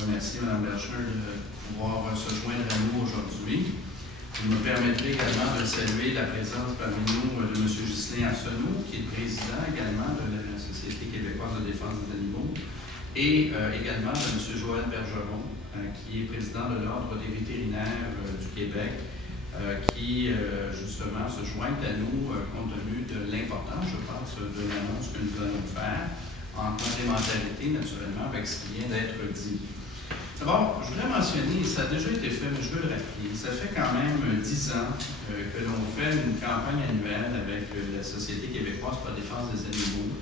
remercier Mme Berger de pouvoir se joindre à nous aujourd'hui. Vous me permettrez également de saluer la présence parmi nous de M. Ghislain Arsenault, qui est président également de la Société québécoise de défense des animaux, et également de M. Joël Bergeron, qui est président de l'Ordre des vétérinaires du Québec, qui justement se joignent à nous compte tenu de l'importance, je pense, de l'annonce que nous allons faire, en complémentarité naturellement avec ce qui vient d'être dit. D'abord, je voudrais mentionner, ça a déjà été fait, mais je veux le rappeler, ça fait quand même 10 ans que l'on fait une campagne annuelle avec la Société québécoise pour la défense des animaux.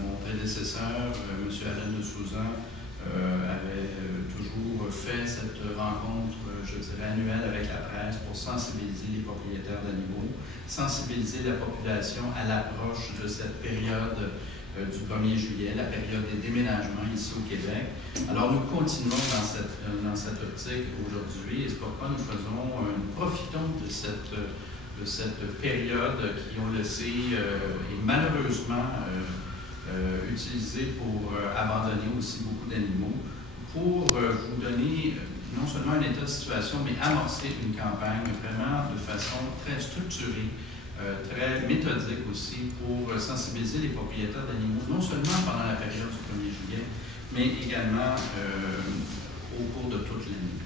Mon prédécesseur, M. Alain de Souza, avait toujours fait cette rencontre, je dirais, annuelle avec la presse pour sensibiliser les propriétaires d'animaux, sensibiliser la population à l'approche de cette période du 1er juillet, la période des déménagements ici au Québec. Alors, nous continuons dans cette optique aujourd'hui, et c'est pourquoi nous profitons de cette période qui, on le sait, est malheureusement utilisée pour abandonner aussi beaucoup d'animaux, pour vous donner non seulement un état de situation, mais amorcer une campagne vraiment de façon très structurée, très méthodique aussi, pour sensibiliser les propriétaires d'animaux, non seulement pendant la période du 1er juillet, mais également au cours de toute l'année.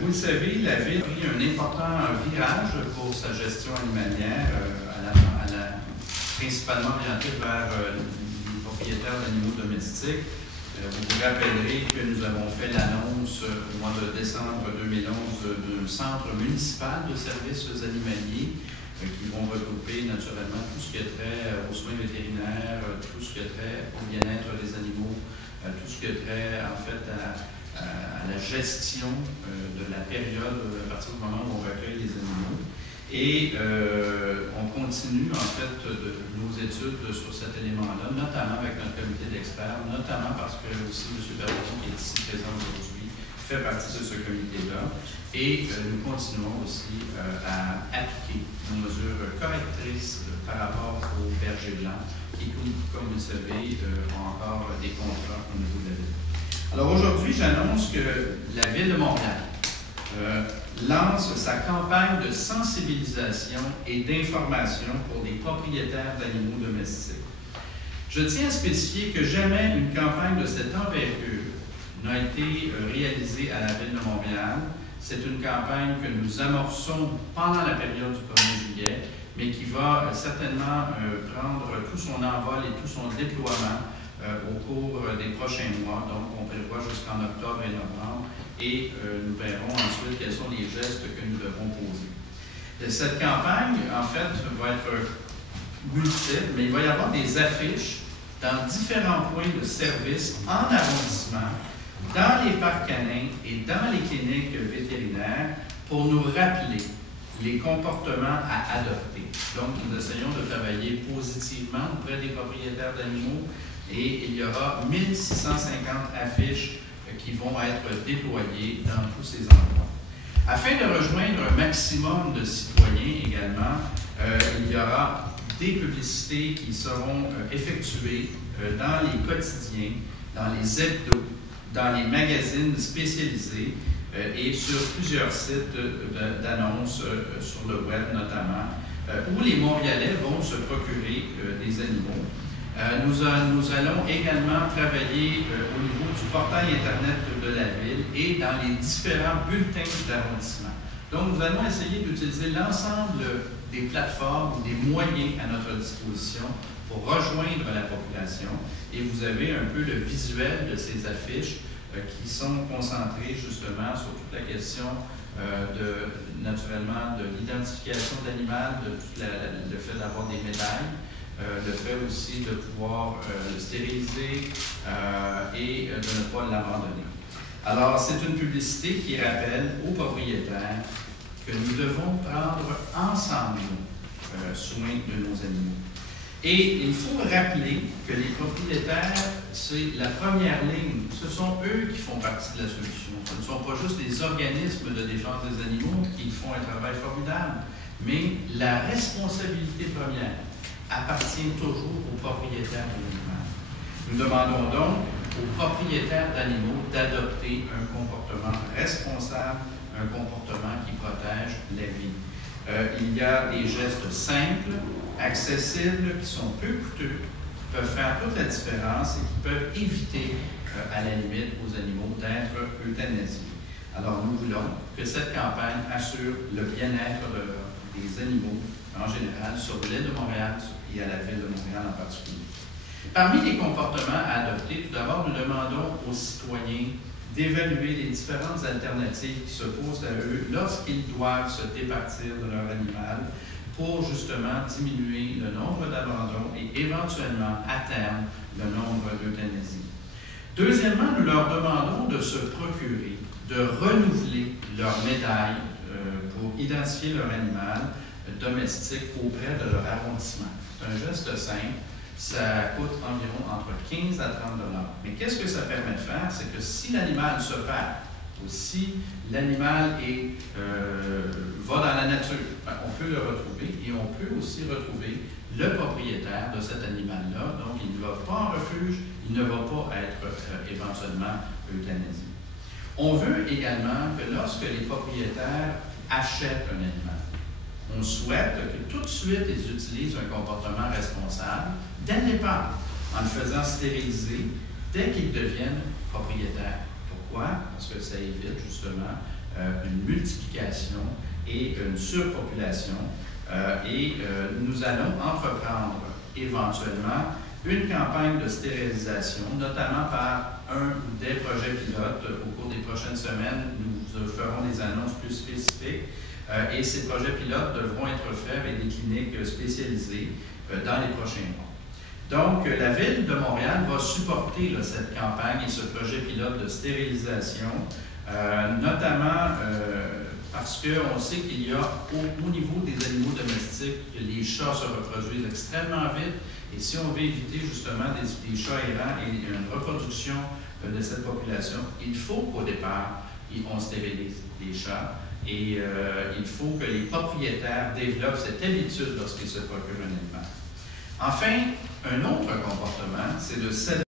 Vous le savez, la Ville a pris un important virage pour sa gestion animalière, principalement orientée vers les propriétaires d'animaux domestiques. Vous vous rappellerez que nous avons fait l'annonce au mois de décembre 2011 d'un centre municipal de services animaliers qui vont regrouper naturellement tout ce qui est trait aux soins vétérinaires, tout ce qui est trait au bien-être des animaux, tout ce qui est trait en fait à la gestion de la période à partir du moment où on recueille les animaux. Et on continue en fait nos études sur cet élément-là, notamment avec notre comité d'experts, notamment parce que aussi M. Bergeron, qui est ici présent aujourd'hui, fait partie de ce comité-là. Et nous continuons aussi à appliquer nos mesures correctrices par rapport aux bergers blancs qui, comme vous le savez, ont encore des contrats au niveau de la Ville. Alors aujourd'hui, j'annonce que la Ville de Montréal lance sa campagne de sensibilisation et d'information pour les propriétaires d'animaux domestiques. Je tiens à spécifier que jamais une campagne de cette envergure n'a été réalisée à la Ville de Montréal. C'est une campagne que nous amorçons pendant la période du 1er juillet, mais qui va certainement prendre tout son envol et tout son déploiement au cours des prochains mois. Donc, on prévoit jusqu'en octobre et novembre, et nous verrons ensuite quels sont les gestes que nous devons poser. Cette campagne, en fait, va être multiple, mais il va y avoir des affiches dans différents points de service en arrondissement, dans les parcs canins et dans les cliniques vétérinaires pour nous rappeler les comportements à adopter. Donc, nous essayons de travailler positivement auprès des propriétaires d'animaux et il y aura 1650 affiches qui vont être déployées dans tous ces endroits. Afin de rejoindre un maximum de citoyens également, il y aura des publicités qui seront effectuées dans les quotidiens, dans les hebdos, dans les magazines spécialisés et sur plusieurs sites d'annonces sur le web notamment, où les Montréalais vont se procurer des animaux. Nous allons également travailler au niveau du portail Internet de la Ville et dans les différents bulletins d'arrondissement. Donc, nous allons essayer d'utiliser l'ensemble des plateformes ou des moyens à notre disposition pour rejoindre la population. Et vous avez un peu le visuel de ces affiches qui sont concentrées justement sur toute la question naturellement de l'identification de l'animal, de tout le fait d'avoir des médailles, le fait aussi de pouvoir le stériliser et de ne pas l'abandonner. Alors, c'est une publicité qui rappelle aux propriétaires que nous devons prendre ensemble soin de nos animaux. Et il faut rappeler que les propriétaires, c'est la première ligne. Ce sont eux qui font partie de la solution. Ce ne sont pas juste les organismes de défense des animaux qui font un travail formidable, mais la responsabilité première appartient toujours aux propriétaires de l'animal. Nous demandons donc aux propriétaires d'animaux d'adopter un comportement responsable, un comportement qui protège la vie. Il y a des gestes simples, accessibles, qui sont peu coûteux, qui peuvent faire toute la différence et qui peuvent éviter, à la limite, aux animaux d'être euthanasiés. Alors, nous voulons que cette campagne assure le bien-être des animaux en général sur l'île de Montréal et à la ville de Montréal en particulier. Parmi les comportements à adopter, tout d'abord, nous demandons aux citoyens d'évaluer les différentes alternatives qui se posent à eux lorsqu'ils doivent se départir de leur animal pour justement diminuer le nombre d'abandons et éventuellement, à terme, le nombre d'euthanasies. Deuxièmement, nous leur demandons de se procurer, de renouveler leur médaille pour identifier leur animal domestique auprès de leur arrondissement. C'est un geste simple. Ça coûte environ entre 15 à 30 $. Mais qu'est-ce que ça permet de faire? C'est que si l'animal se perd, ou si l'animal va dans la nature, on peut le retrouver et on peut aussi retrouver le propriétaire de cet animal-là. Donc, il ne va pas en refuge, il ne va pas être éventuellement euthanasié. On veut également que lorsque les propriétaires achètent un animal, on souhaite que tout de suite, ils utilisent un comportement responsable dès le départ, en le faisant stériliser dès qu'ils deviennent propriétaires. Pourquoi? Parce que ça évite justement une multiplication et une surpopulation. Nous allons entreprendre éventuellement une campagne de stérilisation, notamment par un des projets pilotes. Au cours des prochaines semaines, nous ferons des annonces plus spécifiques. Et ces projets pilotes devront être faits avec des cliniques spécialisées dans les prochains mois. Donc, la Ville de Montréal va supporter cette campagne et ce projet pilote de stérilisation, notamment parce qu'on sait qu'il y a au niveau des animaux domestiques, les chats se reproduisent extrêmement vite. Et si on veut éviter justement des chats errants et une reproduction de cette population, il faut qu'au départ, on stérilise les chats. Et il faut que les propriétaires développent cette habitude lorsqu'ils se procurent un animal. Enfin, un autre comportement, c'est de céder